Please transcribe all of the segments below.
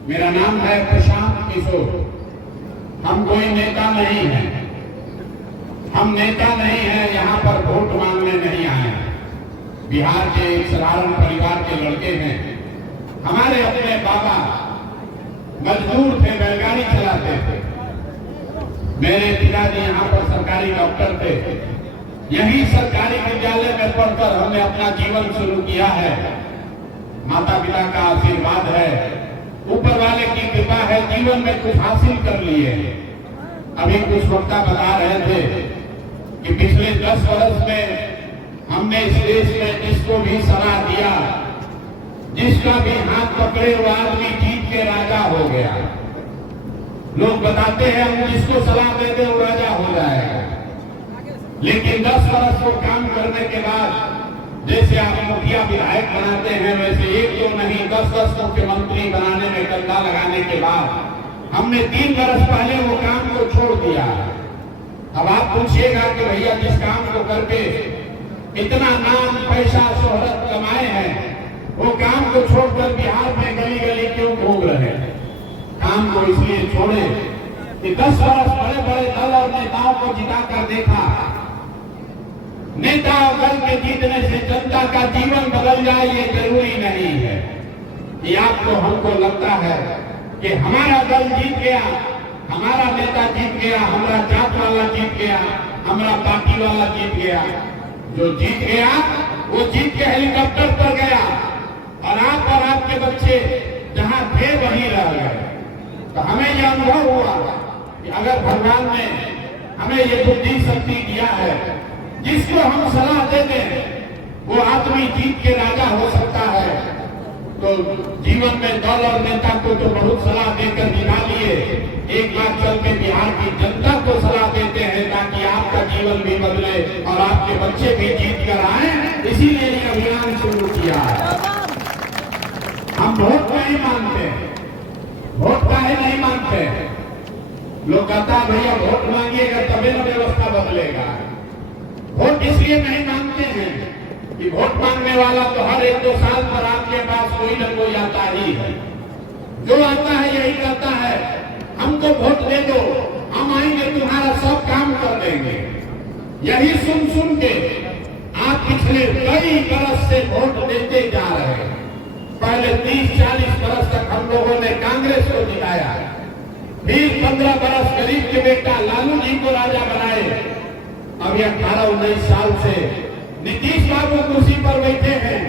मेरा नाम है प्रशांत किशोर। हम कोई नेता नहीं है, हम नेता नहीं है, यहाँ पर वोट मांगने नहीं आए। बिहार के एक साधारण परिवार के लड़के हैं। हमारे अपने बाबा मजदूर थे, बैलगाड़ी चलाते थे। मेरे पिताजी यहाँ पर सरकारी डॉक्टर थे। यही सरकारी विद्यालय में पढ़कर हमने अपना जीवन शुरू किया है। माता पिता का आशीर्वाद है, ऊपर वाले की कृपा है, जीवन में कुछ हासिल कर लिए। अभी कुछ वक्ता बता रहे थे कि पिछले 10 वर्ष में हमने इस देश में जिसको भी सलाह दिया, जिसका भी हाथ पकड़े वो आदमी जीत के राजा हो गया। लोग बताते हैं हम जिसको सलाह देते वो राजा हो जाएगा, लेकिन 10 वर्ष को काम करने के बाद जैसे आप मुखिया विधायक बनाते हैं, वैसे एक दो नहीं 10 मुख्यमंत्री बनाने में कंधा लगाने के बाद हमने 3 वर्ष पहले वो काम को छोड़ दिया। अब आप पूछिएगा कि भैया जिस काम को करके इतना नाम पैसा शोहरत कमाए हैं, वो काम को छोड़कर बिहार में गली गली क्यों घूम रहे हैं? काम को इसलिए छोड़े कि 10 वर्ष बड़े बड़े दल और नेताओं को जिताकर देखा। नेता और दल के जीतने से जनता का जीवन बदल जाए ये जरूरी नहीं है। ये आपको हमको लगता है कि हमारा दल जीत गया, हमारा नेता जीत गया, हमारा जात वाला जीत गया, हमारा पार्टी वाला जीत गया। जो जीत गया वो जीत के हेलीकॉप्टर पर गया और आप और आपके बच्चे जहां थे वहीं रह गए। तो हमें यह अनुभव हुआ कि अगर भगवान ने हमें ये बुद्धि शक्ति दिया है, जिसको हम सलाह दे दें वो आदमी जीत के राजा हो सकता है। तो जीवन में दल और नेता को तो बहुत सलाह देकर जिता लिए, एक बार चल के बिहार की जनता को सलाह देते हैं ताकि आपका जीवन भी बदले और आपके बच्चे भी जीत कर आए। इसीलिए ये अभियान शुरू किया है। हम वोट नहीं मांगते, वोट काहे नहीं मांगते? लोग कहता है भैया वोट मांगिएगा तभी ना व्यवस्था बदलेगा। वोट इसलिए नहीं मांगते हैं कि वोट मांगने वाला तो हर 1-2 साल पर आपके पास कोई न कोई आता ही है। जो आता है यही कहता है हमको वोट दे दो, हम आएंगे तुम्हारा सब काम कर देंगे। यही सुन सुन के आप पिछले कई बरस से वोट देते जा रहे हैं। पहले 30-40 बरस तक हम लोगों ने कांग्रेस को जिताया, फिर 15 बरस गरीब के बेटा लालू जी को राजा बनाए। अभी 18-19 साल से नीतीश बाबू कुर्सी पर बैठे हैं।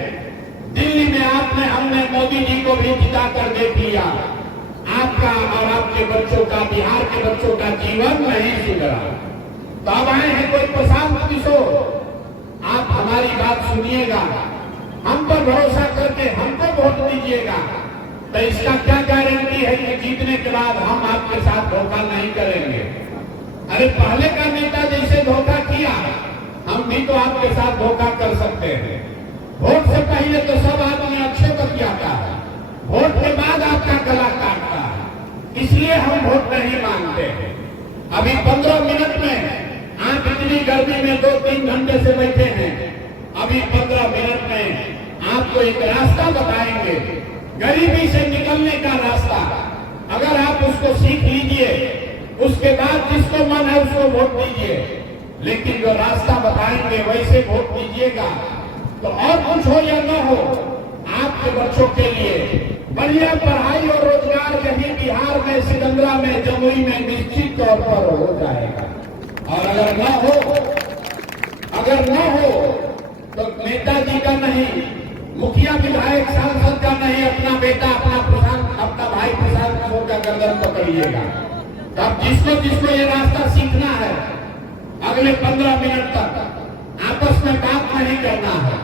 दिल्ली में आपने हमने मोदी जी को भी जिता कर देख लिया। आपका और आपके बच्चों का, बिहार के बच्चों का जीवन नहीं सुधरा। तो अब आए हैं कोई प्रशांत किशोर, आप हमारी बात सुनिएगा, हम पर भरोसा करके हमको वोट दीजिएगा। तो इसका क्या गारंटी है कि जीतने के बाद हम आपके साथ धोखा नहीं करेंगे? अरे पहले का नेता जैसे धोखा किया, हम भी तो आपके साथ धोखा कर सकते हैं। वोट से पहले तो सब आदमी अच्छे बतियाता है, वोट के बाद आपका गला काटता है। इसलिए हम वोट नहीं मांगते हैं। अभी 15 मिनट में आप इतनी गर्मी में 2-3 घंटे से बैठे हैं। अभी 15 मिनट में आपको एक रास्ता बताएंगे, गरीबी से निकलने का रास्ता। अगर आप उसको सीख लीजिए, उसके बाद जिसको मन है उसको वोट दीजिए, लेकिन जो रास्ता बताएंगे वैसे वोट दीजिएगा। तो और कुछ हो या न हो, आपके बच्चों के लिए बढ़िया पढ़ाई और रोजगार यही बिहार में, सिकंदरा में, जमुई में निश्चित तौर पर हो जाएगा। और अगर न हो तो नेताजी का नहीं, मुखिया विधायक सांसद का नहीं, अपना बेटा, अपना भाई प्रशांत किशोर का गर्दन पकड़िएगा। तब जिसको ये रास्ता सीखना है, अगले 15 मिनट तक आपस में बात नहीं करना है,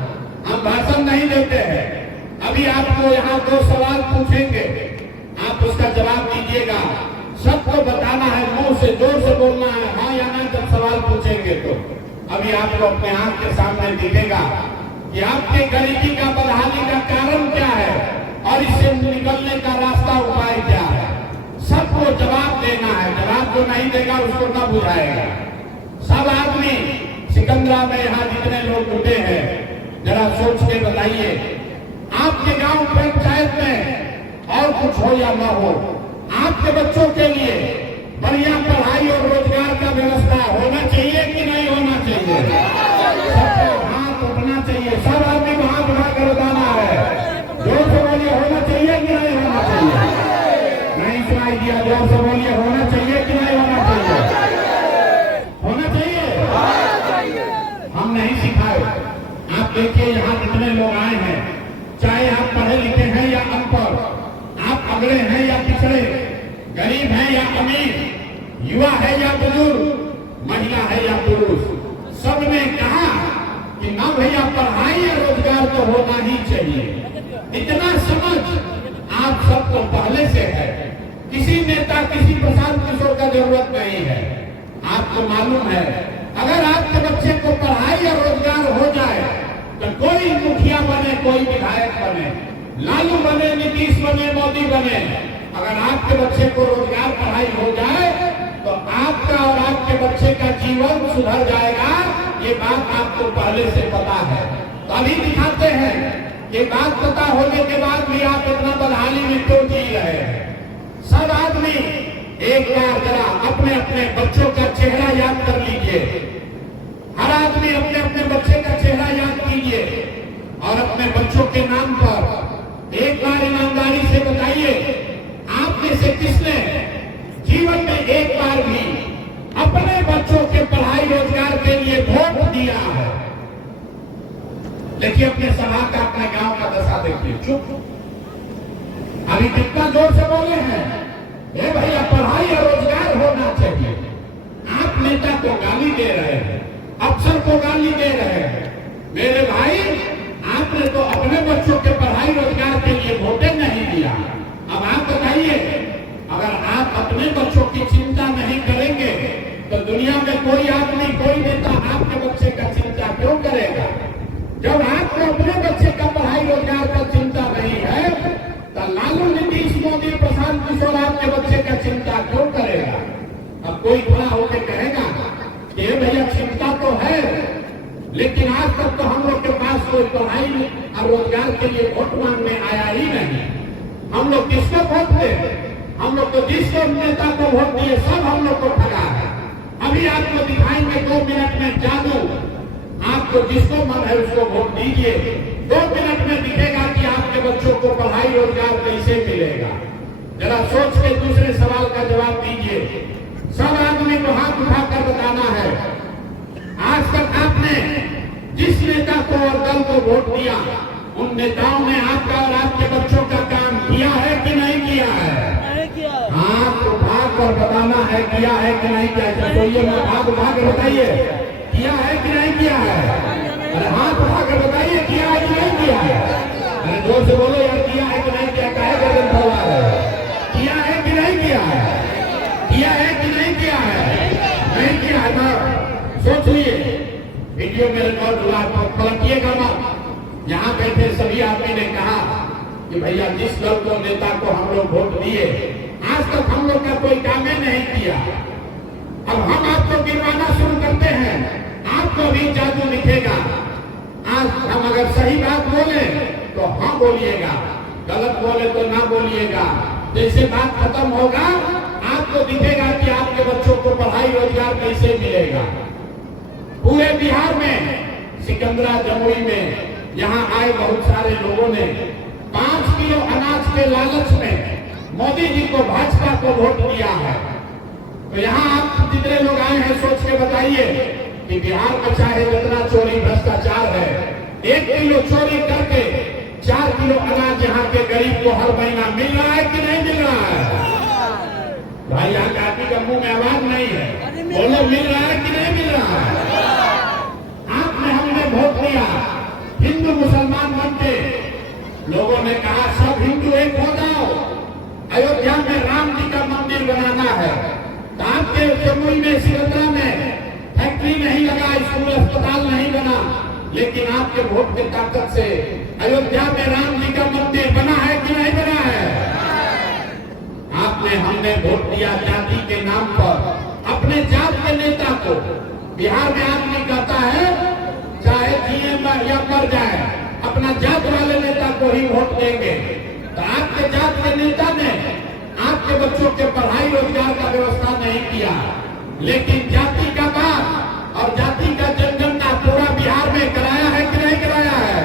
हम भाषण नहीं देते हैं। अभी आपको यहाँ 2 सवाल पूछेंगे, आप उसका जवाब दीजिएगा। सबको बताना है, मुंह से जोर से बोलना है, हाँ या ना जब सवाल पूछेंगे तो। अभी आपको अपने आंख के सामने दिखेगा कि आपके गरीबी का, बदहाली का कारण क्या है और इससे निकलने का रास्ता, उपाय क्या है। सबको जवाब देना है। जवाब जो नहीं देगा उसको न बुझाएगा। सब आदमी सिकंदरा में यहाँ जितने लोग जुटे हैं, जरा सोच के बताइए, आपके गांव पंचायत में और कुछ हो या न हो, आपके बच्चों के लिए बढ़िया पढ़ाई और रोजगार का व्यवस्था होना चाहिए कि नहीं होना चाहिए? सबको हाथ उठना चाहिए, सब आदमी को हाथ उठा कर बताना है। जोर से बोलिए, होना चाहिए कि नहीं होना चाहिए? नहीं सुनाई दिया, जोर से बोलिए, होना चाहिए कि नहीं होना चाहिए? होना चाहिए। हम नहीं सिखाए। आप देखिए यहाँ जितने लोग आए हैं, चाहे आप पढ़े लिखे हैं या अनपढ़, आप अगड़े हैं या पिछड़े, गरीब हैं या अमीर, युवा है या बुजुर्ग, महिला है या पुरुष, सबने कहा कि ना भैया पढ़ाई या रोजगार तो होना ही चाहिए। इतना समझ आप सबको पहले से है, किसी नेता किसी प्रशांत किशोर का जरूरत नहीं है। आपको मालूम है, अगर आपके बच्चे को पढ़ाई या रोजगार हो जाए तो कोई मुखिया बने, कोई विधायक बने, लालू बने, नीतीश बने, मोदी बने, अगर आपके बच्चे को रोजगार पढ़ाई हो जाए तो आपका और आपके बच्चे का जीवन सुधर जाएगा। ये बात आपको पहले से पता है। तो अभी दिखाते हैं, ये बात पता होने के बाद भी आप इतना बदहाली में क्यों जी रहे हैं? सब आदमी एक बार जरा अपने अपने बच्चों का चेहरा याद कर लीजिए। हर आदमी अपने अपने बच्चे का चेहरा याद कीजिए और अपने बच्चों के नाम पर एक बार ईमानदारी से बताइए, आप में से किसने जीवन में एक बार भी अपने बच्चों के पढ़ाई रोजगार के लिए वोट दिया है? देखिए अपने सभा का, अपने गांव का दशा देखिए। चुप, अभी कितना जोर से बोले हैं, ये भैया पढ़ाई और रोजगार होना चाहिए। आप नेता को गाली दे रहे हैं, अफसर को गाली दे रहे हैं। मेरे भाई, आपने तो अपने बच्चों के पढ़ाई रोजगार के लिए वोटे नहीं दिया। अब आप बताइए, अगर आप अपने बच्चों की चिंता नहीं करेंगे तो दुनिया में कोई आदमी, कोई नेता आपके बच्चे का चिंता क्यों करेगा? जब आपको अपने बच्चे का पढ़ाई रोजगार का चिंता नहीं है तो लालू, नीतीश, मोदी, प्रशांत किशोर आपके बच्चे का चिंता क्यों करेगा? अब कोई खड़ा होकर कहेगा कि भैया चिंता तो है, लेकिन आज तक तो हम लोग के पास कोई पढ़ाई और रोजगार के लिए वोट मांगने आया ही नहीं। हम लोग किसको वोट दे? हम लोग तो जिस नेता को वोट दिए सब हम लोग को ठगा है। अभी आपको दिखाएंगे 2 मिनट में जादू। आपको जिसको मन है उसको वोट दीजिए, 2 मिनट में दिखेगा कि आपके बच्चों को पढ़ाई रोजगार कैसे मिलेगा। जरा सोच के दूसरे सवाल का जवाब दीजिए। सब आदमी को हाथ उठाकर बताना है, आज तक आपने जिस नेता को और दल को वोट दिया, उन नेताओं ने आपका और आपके बच्चों का काम किया है कि नहीं किया है? हाथ उठाकर बताना है, किया है कि नहीं किया है? तो ये हाथ उठाकर बताइए, किया है कि नहीं किया है? अरे हाथ उठाकर बताइए, किया है कि नहीं किया है? अरे जोर से बोलो यार, किया है कि नहीं किया? काहे गर्दन फैला है? किया है कि नहीं किया है? किया है कि नहीं किया है? नहीं किया है ना? सोच लिए, वीडियो में रिकॉर्ड हुआ, पलटिएगा मत। यहाँ बैठे सभी आदमी ने कहा कि भैया जिस दल को, नेता को हम लोग वोट दिए, आज तक हम लोग का कोई काम ही नहीं किया। अब हम आपको गिरवाना शुरू करते हैं, आपको भी जादू दिखेगा। आज हम अगर सही बात बोले तो हाँ बोलिएगा, गलत बोले तो ना बोलिएगा। जैसे बात खत्म होगा आपको दिखेगा कि आपके बच्चों को पढ़ाई रोजगार कैसे मिलेगा। पूरे बिहार में, सिकंदरा, जमुई में यहाँ आए बहुत सारे लोगों ने 5 किलो अनाज के लालच में मोदी जी को, भाजपा को वोट दिया है। तो यहाँ आप जितने लोग आए हैं सोच के बताइए कि बिहार में चाहे जितना चोरी भ्रष्टाचार है, 1 किलो चोरी करके 4 किलो अनाज यहाँ के गरीब को हर महीना मिल रहा है कि नहीं मिल रहा है? भाई यहाँ के आदमी का मुंह में आवाज नहीं है, बोलो मिल रहा है कि नहीं मिल रहा है? आपने, हमने वोट दिया, हिंदू मुसलमान बनते, लोगों ने कहा सब हिंदू एक हो जाओ, अयोध्या में राम जी का मंदिर बनाना है। तो आपके जमुई में, सिकंदरा में फैक्ट्री नहीं लगा, स्कूल अस्पताल नहीं बना, लेकिन आपके वोट की ताकत से अयोध्या में राम जी का मंदिर बना है कि नहीं बना है? आपने, हमने वोट दिया जाति के नाम पर, अपने जात के नेता को। बिहार में आदमी कहता है चाहे जिए या मर जाए, अपना जात वाले नेता को ही वोट देंगे। तो आपके जात के नेता लेकिन जाति का बात और जाति का जनगणना पूरा बिहार में कराया है कि नहीं कराया है?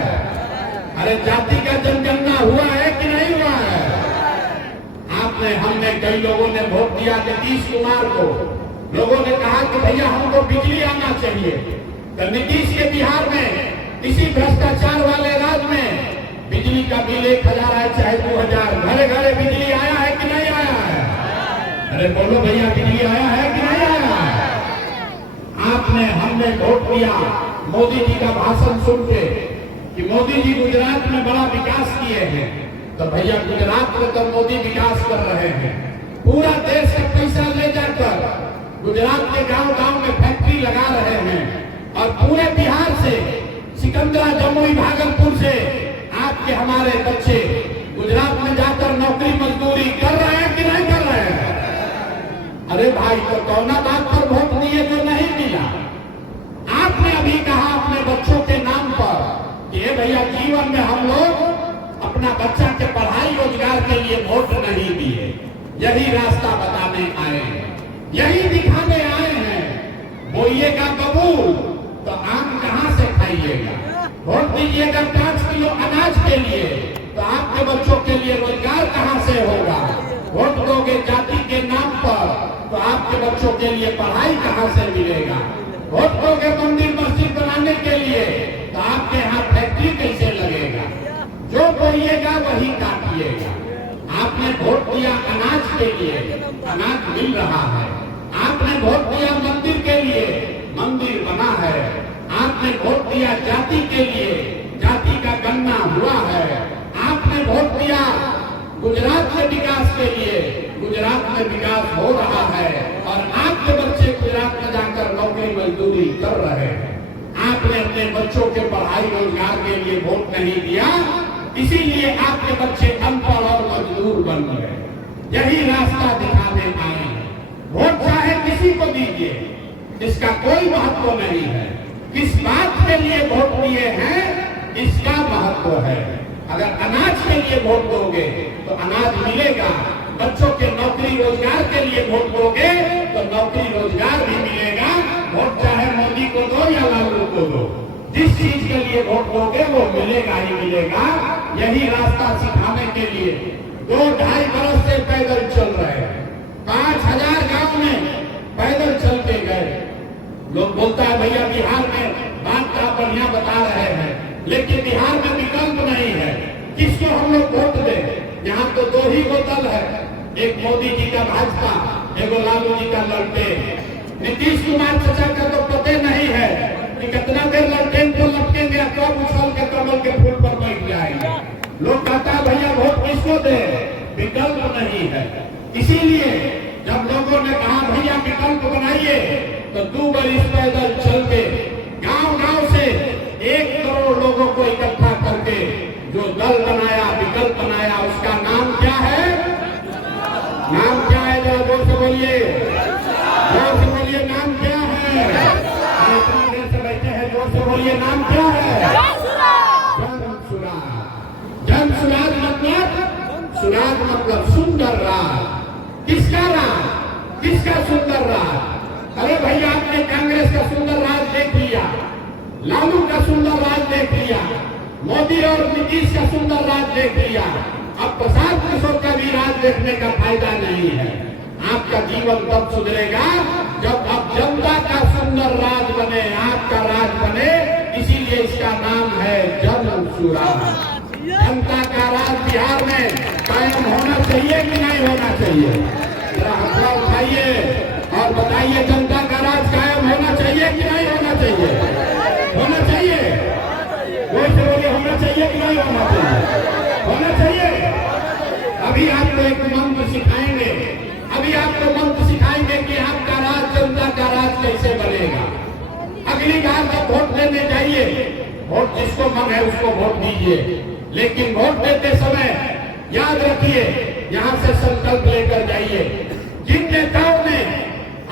अरे जाति का जनगणना हुआ है कि नहीं हुआ है? आपने हमने कई लोगों ने वोट दिया नीतीश कुमार को। लोगों ने कहा कि भैया हमको बिजली आना चाहिए, तो नीतीश के बिहार में इसी भ्रष्टाचार वाले राज्य में बिजली का बिल 1000 है चाहे 2000, घरे घरे बिजली आया है कि नहीं आया है? अरे बोलो भैया, बिजली आया है कि नहीं आया है? आपने हमने वोट दिया मोदी जी का भाषण सुन के कि मोदी जी गुजरात में बड़ा विकास किए हैं, तो भैया गुजरात में तो मोदी विकास कर रहे हैं। पूरा देश का पैसा ले जाकर गुजरात के गांव गांव में फैक्ट्री लगा रहे हैं और पूरे बिहार से सिकंदरा, जमुई, भागलपुर से आपके हमारे बच्चे गुजरात में जाकर नौकरी मजदूरी कर रहे हैं कि नहीं कर रहे हैं? अरे भाई, तो कौना बात पर वोट दिए जो नहीं मिला? आपने अभी कहा अपने बच्चों के नाम पर कि भैया जीवन में हम लोग अपना बच्चा के पढ़ाई रोजगार के लिए वोट नहीं दिए। यही रास्ता बताने आए हैं, यही दिखाने आए हैं। बोइएगा बबूल तो आम कहां से खाइएगा? वोट दीजिएगा 5 किलो अनाज के लिए तो आपके बच्चों के लिए रोजगार कहां से होगा? वोट दोगे जाति के नाम पर तो आपके बच्चों के लिए पढ़ाई कहां से मिलेगा? वोट दोगे मंदिर मस्जिद बनाने के लिए तो आपके यहाँ फैक्ट्री कैसे लगेगा? जो बोइएगा वही काटिएगा। आपने वोट दिया अनाज के लिए, अनाज मिल रहा है। आपने वोट दिया मंदिर के लिए, मंदिर बना है। आपने वोट दिया जाति के लिए, जाति का गणना हुआ है। आपने वोट दिया गुजरात में विकास के लिए, गुजरात में विकास हो रहा है और आपके बच्चे गुजरात में जाकर नौकरी मजदूरी कर रहे हैं। आपने अपने बच्चों के पढ़ाई रोजगार के लिए वोट नहीं दिया, इसीलिए आपके बच्चे अनपढ़ और मजदूर बन गए। यही रास्ता दिखाने आए हैं। वोट चाहे किसी को दीजिए, इसका कोई महत्व नहीं है। किस बात के लिए वोट दिए हैं इसका महत्व है। अगर अनाज के लिए वोट दोगे तो अनाज मिलेगा, बच्चों के नौकरी रोजगार के लिए वोट दोगे तो नौकरी रोजगार भी मिलेगा। वोट चाहे मोदी को दो या लालू को दो, जिस चीज के लिए वोट दोगे वो मिलेगा ही मिलेगा। यही रास्ता सिखाने के लिए 2-2.5 बरस से पैदल चल रहे हैं। 5000 गांव में पैदल चल के गए। लोग बोलता है भैया बिहार में बात का बढ़िया बता रहे हैं, लेकिन बिहार में विकल्प नहीं है। किसको हम लोग वोट दें? यहाँ तो 2 ही बोतल है, एक मोदी जी का भाजपा, एक लालू जी का लड़के। नीतीश कुमार चाचा का तो पते नहीं है कि कितना देर लड़के को लटकेंगे, कब उछल के कमल के फूल पर बैठ जाएंगे। लोग कहता है भैया वोट किसको दे? विकल्प नहीं है। इसीलिए जब लोगों ने कहा भैया विकल्प बनाइए तो 2 बरिस पैदल चल के गांव गांव से 1 करोड़ लोगों को इकट्ठा करके जो दल बनाया, विकल्प बनाया, उसका नाम क्या है? नाम क्या है? जरा जोर से बोलिए, जोर से बोलिए, नाम क्या है? इतना देर से बैठे हैं, जोर से बोलिए, नाम क्या है? जन सुराज। जन सुराज मतलब, सुराज मतलब सुंदर राज। किसका राज? किसका सुंदर राज? अरे भैया आपने कांग्रेस का सुंदर राज देख लिया, लालू का सुंदर राज देख लिया, मोदी और नीतीश का सुंदर राज देख लिया। अब प्रसाद किशोर का भी राज देखने का फायदा नहीं है। आपका जीवन तब सुधरेगा जब अब जनता का सुंदर राज बने, आपका राज बने। इसीलिए इसका नाम है जन सुराज। जनता का राज बिहार में कायम होना चाहिए कि नहीं होना चाहिए? जरा हाथ उठाइए और बताइए, जनता का राज कायम होना चाहिए कि नहीं होना चाहिए? होना चाहिए। कोई से बोलिए, होना चाहिए कि नहीं होना चाहिए? होना चाहिए। अभी आपको एक मंत्र सिखाएंगे, अभी आपको मंत्र सिखाएंगे कि आपका राज, जनता का राज कैसे बनेगा। अगली बार जब वोट देने जाइए, वोट जिसको मन है उसको वोट दीजिए, लेकिन वोट देते समय याद रखिए, यहाँ से संकल्प लेकर जाइए, जिन नेताओं ने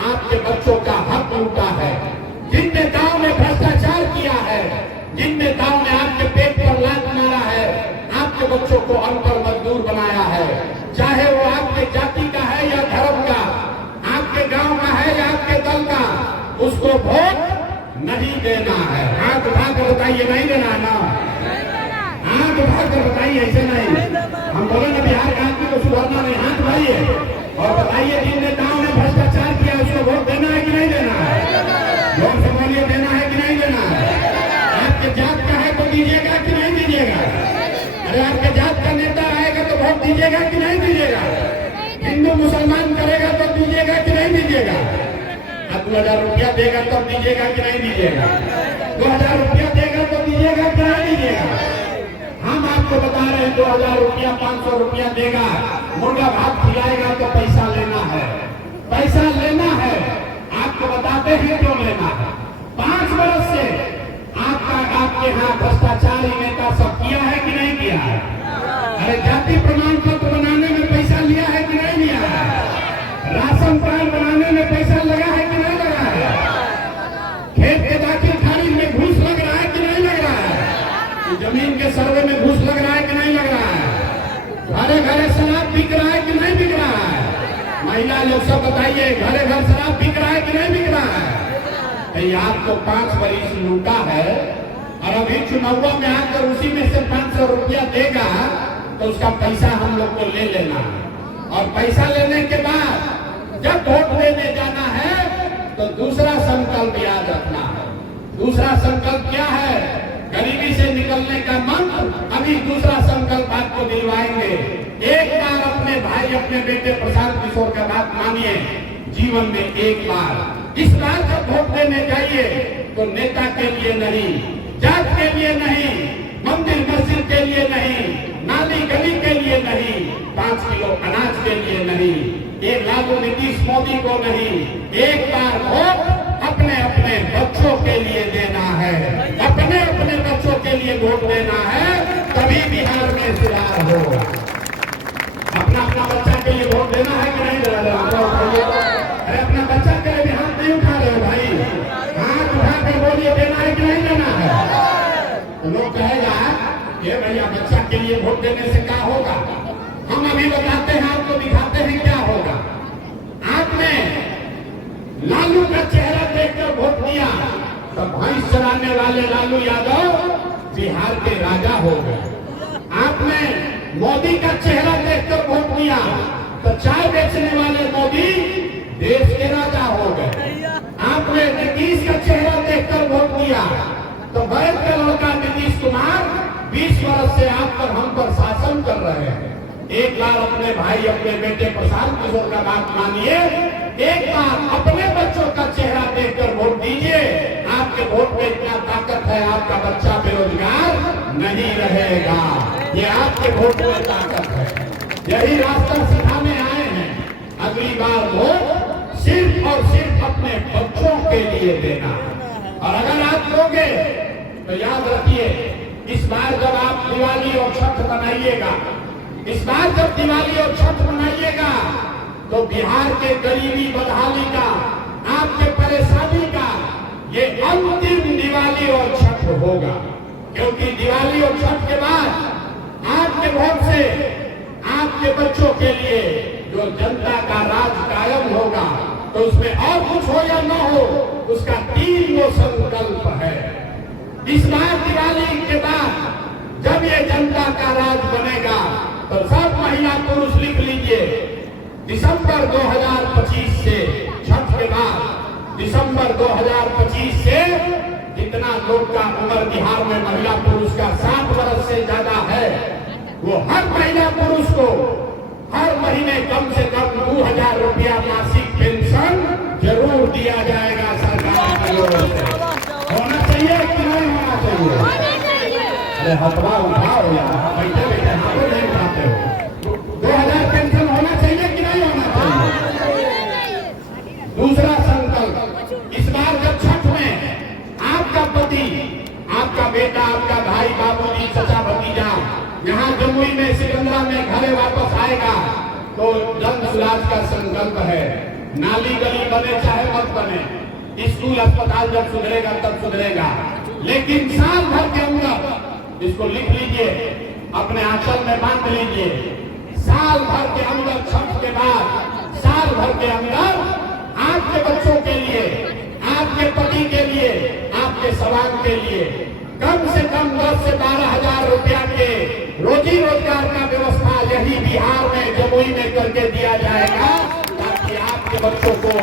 आपके बच्चों का हक लूटा है, जिन नेताओं ने भ्रष्टाचार किया है, जिन नेताओं ने आपके पेट पर लात मारा है, आपके बच्चों को अनपढ़ मजदूर बनाया है, चाहे वो आपके जाति का है या धर्म का, आपके गांव का है या आपके दल नहीं देना है। हाथ उठा कर बताइए, नहीं देना है ना? हाथ उठा कर बताइए, ऐसे नहीं। हम बोले ना बिहार का आदमी को सुधरना नहीं, हाथ उठाइए और बताइए जिन नेताओं ने भ्रष्टाचार किया उसको वोट देना है कि नहीं देना है? लोग से बोलिए, देना है कि नहीं देना है? आपके जात का है तो दीजिएगा कि नहीं दीजिएगा? अरे आपके जात का नेता आएगा तो वोट दीजिएगा कि नहीं दीजिएगा? हिंदू मुसलमान करेगा तो दीजिएगा कि नहीं दीजिएगा? 2000 रुपया देगा तब दीजिएगा कि नहीं दीजिएगा? 2000 रुपया देगा तो दीजिएगा कि नहीं दीजिएगा? हम आपको बता रहे हैं 2000 रुपया 500 रुपया देगा, मुर्गा भात खिलाएगा तो पैसा लेना है, पैसा लेना है। आपको बताते हैं क्यों लेना है। 5 वर्ष से आपके यहाँ भ्रष्टाचारी नेता सब किया है कि नहीं किया है? अरे जाति प्रमाण पत्र बनाने में पैसा लिया है कि नहीं लिया है? राशन कार्ड बनाने में पैसा लगा है कि नहीं लगा है? खेत के दाखिल खारिज में घूस लग रहा है कि नहीं लग रहा है? जमीन के सर्वे में घूस लग रहा है कि नहीं लग रहा है? घरे घरे शराब बिक रहा है कि नहीं बिक रहा है? महिला लोग सब बताइए, घरे घर शराब बिक रहा है कि नहीं बिक रहा है? आपको 5 वर्ष लूटा है और अभी चुनाव में आकर उसी में से 500 रुपया देगा तो उसका पैसा हम लोग को ले लेना है। और पैसा लेने के बाद जब वोट देने जाना है तो दूसरा संकल्प याद रखना है। दूसरा संकल्प क्या है? गरीबी से निकलने का मंत्र। अभी दूसरा संकल्प आपको दिलवाएंगे। एक बार अपने भाई, अपने बेटे प्रशांत किशोर का बात मानिए, जीवन में एक बार। इस बार जब वोट देने जाइए तो नेता के लिए नहीं, जात के लिए नहीं, मंदिर मस्जिद के लिए नहीं, नाली गली के लिए नहीं, 5 किलो अनाज के लिए नहीं, एक लालू नीतीश मोदी को नहीं, एक बार वोट अपने अपने बच्चों के लिए देना है। अपने अपने बच्चों के लिए वोट देना है, तभी बिहार में सुधार होगा। अपना अपना बच्चा के लिए वोट देना है कि नहीं देना? अरे अपना बच्चा के लिए भी हाथ नहीं उठा रहे हो भाई, हाथ उठा कर बोलिए, देना है कि नहीं देना है? तो लोग कहेगा ये भैया बच्चा के लिए वोट देने से क्या होगा? हम अभी बताते हैं, आपको दिखाते हैं क्या होगा। आपने लालू का चेहरा देखकर वोट दिया तो भैंस चराने वाले लालू यादव बिहार के राजा हो गए। आपने मोदी का चेहरा देखकर वोट दिया तो चाय बेचने वाले मोदी देश के राजा हो गए। आपने नीतीश का चेहरा देखकर वोट दिया तो बैठ के लड़का नीतीश कुमार 20 वर्ष से आप पर हम पर शासन कर रहे हैं। एक बार अपने भाई, अपने बेटे प्रशांत किशोर का बात मानिए, एक बार अपने बच्चों का चेहरा देखकर वोट दीजिए। आपके वोट में इतना ताकत है, आपका बच्चा बेरोजगार नहीं रहेगा। ये आपके वोट में ताकत है। यही रास्ता सिखाने आए हैं। अगली बार वोट सिर्फ और सिर्फ अपने बच्चों के लिए देना। और अगर आप दोगे तो याद रखिए, इस बार जब आप दिवाली और छठ मनाइएगा, इस बार जब दिवाली और छठ मनाइएगा तो बिहार के गरीबी बदहाली का, आपके परेशानी का ये अंतिम दिवाली और छठ होगा। क्योंकि दिवाली और छठ के बाद आपके वोट से आपके बच्चों के लिए जो जनता का राज कायम होगा, तो उसमें और कुछ हो या न हो, उसका 3 वो संकल्प है। इस बार दिवाली के बाद जब ये जनता का राज बनेगा तो सब महिला पुरुष लिख लीजिए, दिसंबर 2025 से, छठ के बाद दिसंबर 2025 से जितना लोग का उम्र बिहार में महिला पुरुष का 60 वर्ष से ज्यादा है, वो हर महिला पुरुष को हर महीने कम से कम 2000 रुपया मासिक पेंशन जरूर दिया जाएगा सरकार की ओर से। होना चाहिए कि नहीं होना चाहिए? अरे हथवा उठाओ यार, बैठे बैठे हाथों नहीं उठाते हो। 2000 पेंशन होना चाहिए कि नहीं होना चाहिए? दूसरा संकल्प, इस बार जब छठ में आपका पति, आपका बेटा, आपका भाई, बाबूजी, चचा, भतीजा यहाँ जमुई में, सिकंदरा में घरे वापस आएगा तो जन सुराज का संकल्प है। नाली गली बने चाहे मत बने, स्कूल अस्पताल जब सुधरेगा तब सुधरेगा, लेकिन साल भर के अंदर, इसको लिख लीजिए, अपने आंचल में बांध लीजिए, साल भर के अंदर, छठ के बाद साल भर के अंदर आपके बच्चों के लिए, आपके पति के लिए, आप लिए कम से कम 10 से 12 हजार रुपया के रोजी रोजगार का व्यवस्था यही बिहार में जमुई में करके दिया जाएगा, ताकि आपके बच्चों को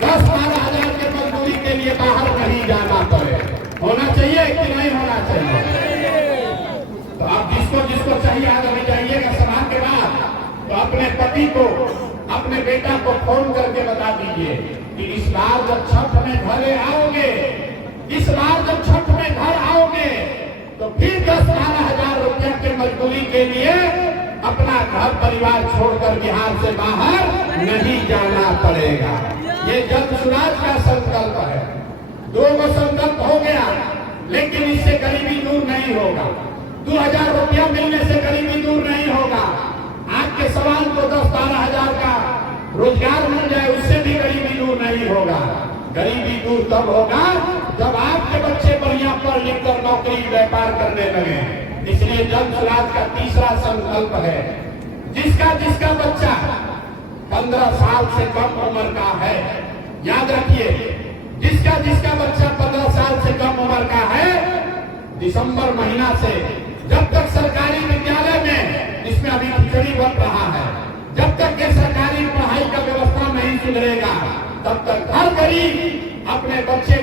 10-12 हजार के मजदूरी के लिए बाहर नहीं जाना पड़े। होना चाहिए कि नहीं होना चाहिए? तो आप जिसको जिसको चाहिए आज अभी जाइएगा सभा के बाद, तो अपने पति को, अपने बेटा को फोन करके बता दीजिए कि इस बार जब छठ में घरे आओगे, इस बार जब छठ में घर आओगे, तो फिर 10-12 हजार रुपया के मजदूरी के लिए अपना घर परिवार छोड़कर बिहार से बाहर नहीं जाना पड़ेगा। ये जन सुराज का संकल्प है। 2 संकल्प हो गया, लेकिन इससे गरीबी दूर नहीं होगा। 2000 रुपया मिलने से गरीबी दूर नहीं होगा। आपके सवाल को 10-12 हजार का रोजगार मिल जाए, उससे भी गरीबी दूर नहीं होगा। गरीबी दूर तब होगा जब आपके बच्चे बढ़िया पढ़ लिख कर नौकरी व्यापार करने लगे। इसलिए जन सुराज का तीसरा संकल्प है, जिसका जिसका बच्चा 15 साल से कम उम्र का है, याद रखिए, जिसका जिसका बच्चा 15 साल से कम उम्र का है, दिसंबर महीना से जब तक सरकारी विद्यालय में, इसमें अभी खिचड़ी बन रहा है, जब तक ये सरकारी पढ़ाई का व्यवस्था नहीं सुधरेगा, तब तक हर गरीब अपने बच्चे